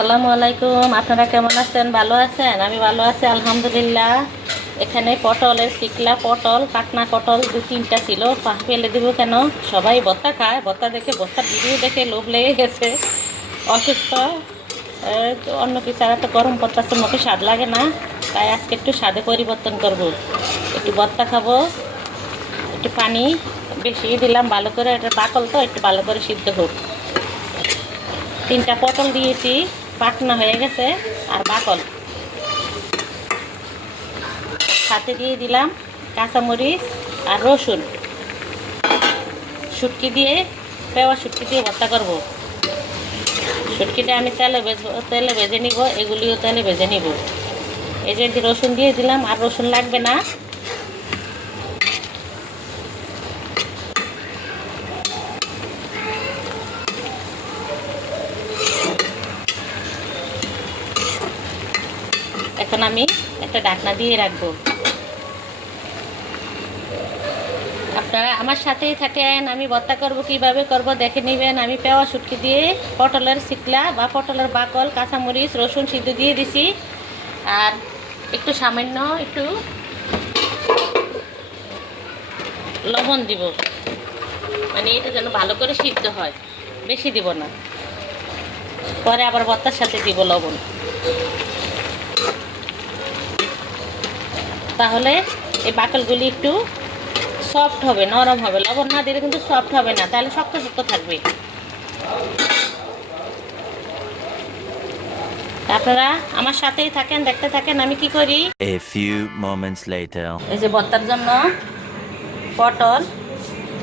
আসসালামু আলাইকুম। আপনারা কেমন আছেন? ভালো আছেন? আমি ভালো আছি আলহামদুলিল্লাহ। এখানে পটলের চিকলা পটল, পাকনা পটল 2-3টা ছিল। ফেলে দিব কেন? সবাই ভর্তা খায়। ভর্তা দেখে, ভর্তার ভিডিও দেখে লোভ লেগে গেছে। অসুস্থ, তো অন্য কিছু আর তো গরম পড়তেছে, মুখে স্বাদ লাগে না। তাই আজকে একটু স্বাদে পরিবর্তন করব। একটু ভর্তা খাবো, একটু পানি বেশি দিলাম ভালো করে। এটা পাকল তো, একটু ভালো করে সিদ্ধ হোক। 3টা পটল দিয়েছি, পাকনা হয়ে গেছে আর বাকল। সাথে দিয়ে দিলাম কাঁচামরিচ আর রসুন। শুটকি দিয়ে, পেঁয়াজ শুটকি দিয়ে ভর্তা করব। শুটকিটা আমি তেলে ভেজে নিব, এগুলিও তেলে ভেজে নিব। এই যে রসুন দিয়ে দিলাম, আর রসুন লাগবে না। এখন আমি একটা ঢাকনা দিয়ে রাখবো। আপনারা আমার সাথেই থাকেন। আমি ভর্তা করব, কিভাবে করব দেখে নেবেন। আমি পেঁয়াজ শুটকি দিয়ে পটলের চিকলা বা পটলের বাকল, কাঁচামরিচ, রসুন সিদ্ধ দিয়ে দিছি। আর একটু সামান্য একটু লবণ দিব, মানে এটা যেন ভালো করে সিদ্ধ হয়। বেশি দিব না, পরে আবার ভর্তার সাথে দিব লবণ। তাহলে এই বাকলগুলি একটু সফট হবে, নরম হবে। লবণ না দিলে কিন্তু সফট হবে না, তাহলে শক্ত শক্ত থাকবে। আপনারা আমার সাথেই থাকেন, দেখতে থাকেন আমি কি করি। A few moments later. এই যে ভর্তার জন্য পটল,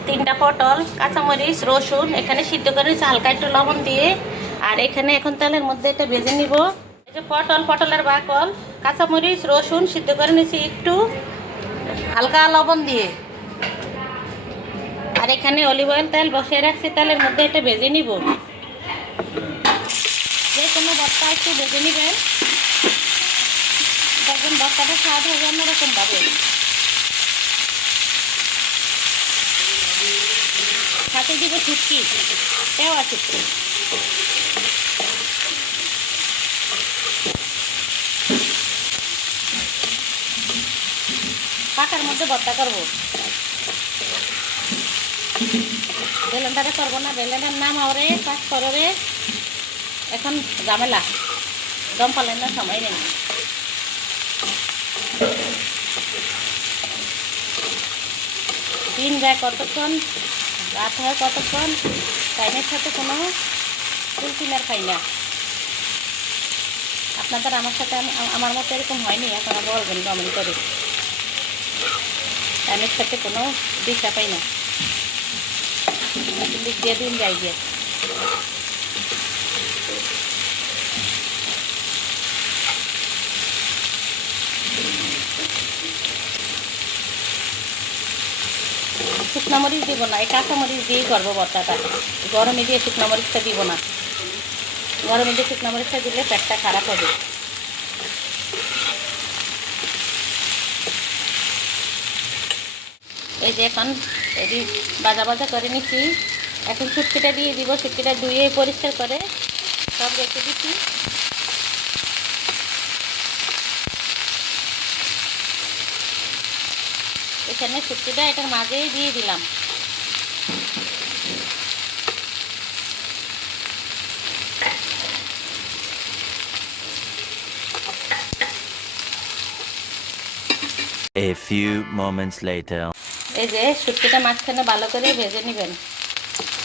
3টা পটল, কাঁচামরিচ, রসুন এখানে সিদ্ধ করে হালকা একটু লবণ দিয়ে। আর এখানে এখন তেলের মধ্যে এটা ভেজে নিব। এই যে পটলের বাকল, কাঁচামরিচ, রসুন সিদ্ধ করে নিয়েছি একটু হালকা লবণ দিয়ে। আর এখানে অলিভ অয়েল তেল বসিয়ে রাখছি, তেলের মধ্যে এটা ভেজে নিব। যে কোনো ভর্তা একটু ভেজে নেবেন, তখন ভর্তাটা স্বাদ হবে অন্যরকমভাবে। সাথে দিব শুটকি, পেঁয়াজ শুটকি। পাকার মধ্যে ভর্তা করবো, বেলেন্ডারে করবো না। বেলেন্ডার নাম হরে কাজ করে, এখন ঝামেলা, দম পালেন না, সময় নেই। দিন যায় কতক্ষণ, রাত হয় কতক্ষণ, টাইমের সাথে কোনো কুলকিনার খাই না। আপনাদের আমার সাথে আমার মতো এরকম হয়নি? আপনারা বলবেন কমেন্ট করে। টাইমের সাথে কোনো দিশা পাই না, দিক দিয়ে দিন যাই গিয়ে। শুকনো মরিচ দিব না, এই কাঁচা মরিচ দিয়েই করবো ভর্তাটা। গরমে দিয়ে শুকনো মরিচটা দিব না, গরমে দিয়ে শুকনো মরিচটা দিলে পেটটা খারাপ হবে। এই যে এখন এটি ভাজা করে নিচ্ছি। এখন শুটকিটা দিয়ে দিব। শুটকিটা ধুয়ে পরিষ্কার করে সব রেখে দিচ্ছি। এখানে শুটকিটা এটার মাঝেই দিয়ে দিলাম। A few moments later. এই যে শুটকিটা মাঝখানে ভালো করে ভেজে নেবেন,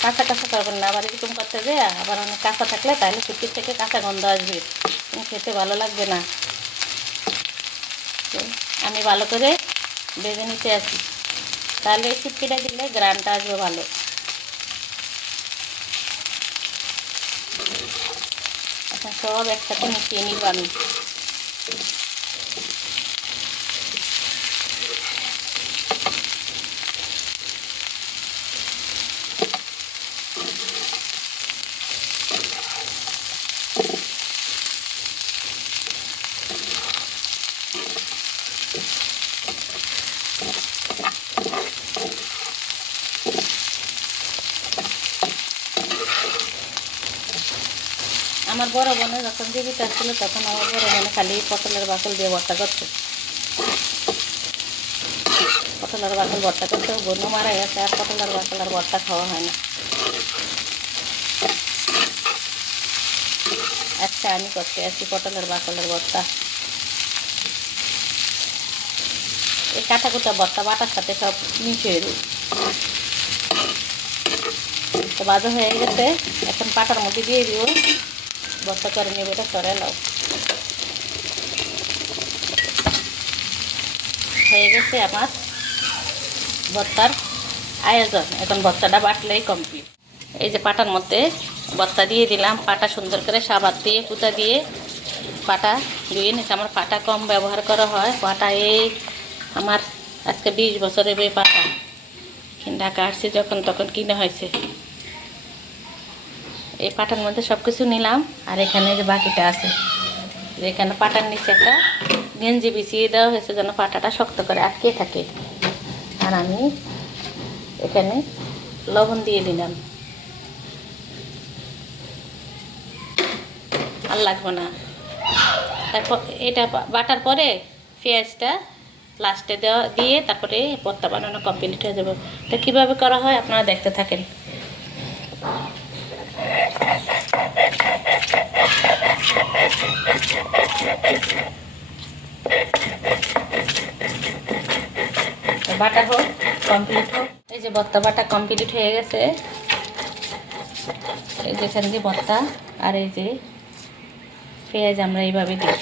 কাঁচা কাঁচা করবেন না। আবার এরকম করতে যে আবার অনেক কাঁচা থাকলে তাহলে শুটকির থেকে কাঁচা গন্ধ আসবে, খেতে ভালো লাগবে না। আমি ভালো করে ভেজে নিতে আসি, তাহলে এই শুটকিটা দিলে গ্রানটা আসবে ভালো। এখন সব একসাথে মিশিয়ে নিব আমি। আমার বড় বোনে যখন জীবিত ছিল তখন আমার বড় বোনে খালি পটলের বাকল দিয়ে ভর্তা করতো। পটলের বাকল ভর্তা করতো, বোনও মারা গেছে, আর পটলের বাকল আর ভর্তা খাওয়া হয় না। আচ্ছা, আমি করতে আছি পটলের বাকলের ভর্তা। এই কাঁটা কুটা ভর্তা বাটার সাথে সব মিশিয়ে দিই। তো ভাজা হয়ে গেছে, এখন পাটার মধ্যে দিয়ে দিব, ভর্তা করে নেবে, এটা সরে নাও। হয়ে গেছে আমার ভর্তার আয়োজন। এখন ভর্তাটা বাটলেই কমপ্লিট। এই যে পাটার মধ্যে ভর্তা দিয়ে দিলাম, পাটা সুন্দর করে সাবান দিয়ে কুতা দিয়ে পাটা ধুয়ে নিচ্ছে। আমার পাটা কম ব্যবহার করা হয়, পাটা এই আমার আজকে 20 বছরের এই পাটা, ঢাকা আসছে যখন তখন কিনে হয়েছে। এই পাটার মধ্যে সব কিছু নিলাম, আর এখানে যে বাকিটা আছে, এখানে পাটার নিচে একটা গেঞ্জি বিছিয়ে দেওয়া হয়েছে যেন পাটাটা শক্ত করে আটকে থাকে। আর আমি এখানে লবণ দিয়ে দিলাম, আর লাগবে না। তারপর এটা বাটার পরে পেঁয়াজটা লাস্টে দিয়ে তারপরে ভর্তা বানানো কমপ্লিট হয়ে যাবে। তো কীভাবে করা হয় আপনারা দেখতে থাকেন। বাটা হোক, কমপ্লিট হোক। এই যে ভর্তা বাটা কমপ্লিট হয়ে গেছে। এই যে এখান দিয়ে ভর্তা আর এই যে পেঁয়াজ আমরা এইভাবে দিই।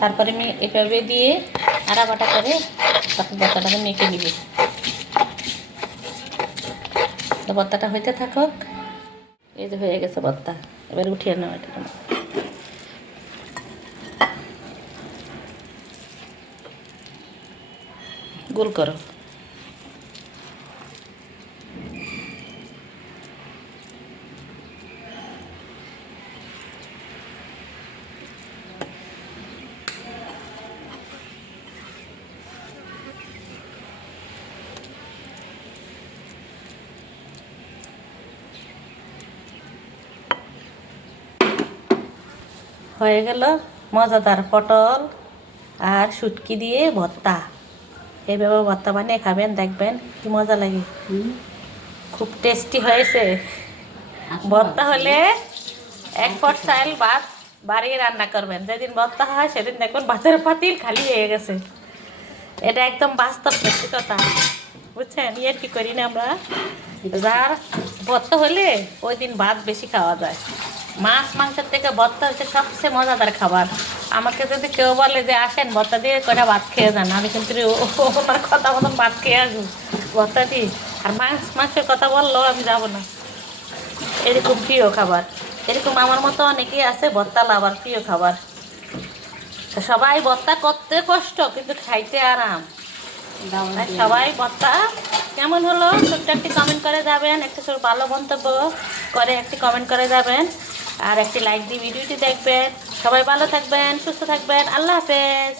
তারপরে আমি এভাবে দিয়ে আড়া বাটা করে তারপর ভর্তাটাকে মেখে নিব। তো ভর্তাটা হইতে থাকুক। এই যে হয়ে গেছে ভর্তা, এবার উঠিয়ে নেওয়া। এটা গোল করো। হয়ে গেল মজাদার পটল আর শুটকি দিয়ে ভর্তা। এইভাবে ভর্তা বানিয়ে খাবেন, দেখবেন কি মজা লাগে। খুব টেস্টি হয়েছে। ভর্তা হলে 1 পট চাল ভাত বাড়িয়ে রান্না করবেন। যেদিন ভর্তা হয় সেদিন দেখবেন ভাতের পাতিল খালি হয়ে গেছে। এটা একদম বাস্তব সত্যি কথা, বুঝছেন? ইয়ে কি করি না আমরা, যার ভর্তা হলে ওই দিন ভাত বেশি খাওয়া যায়। মাছ মাংসের থেকে ভর্তা হচ্ছে সবচেয়ে মজাদার খাবার। আমাকে যদি কেউ বলে যে আসেন ভর্তা দিয়ে কটা ভাত খেয়ে যান, আমি কিন্তু ওনার কথা মতন ভাত খেয়ে আসবো ভর্তা দিয়ে। আর মাংসের কথা বললেও আমি যাবো না। এরকম প্রিয় খাবার, এরকম আমার মতো অনেকেই আছে ভর্তা লাভার, প্রিয় খাবার। তো সবাই ভর্তা করতে কষ্ট কিন্তু খাইতে আরাম। সবাই ভর্তা কেমন হলো ছোট্ট একটি কমেন্ট করে যাবেন, একটা ছোট ভালো মন্তব্য করে একটি কমেন্ট করে যাবেন, আর একটি লাইক দিয়ে ভিডিওটি দেখবেন। সবাই ভালো থাকবেন, সুস্থ থাকবেন। আল্লাহ হাফেজ।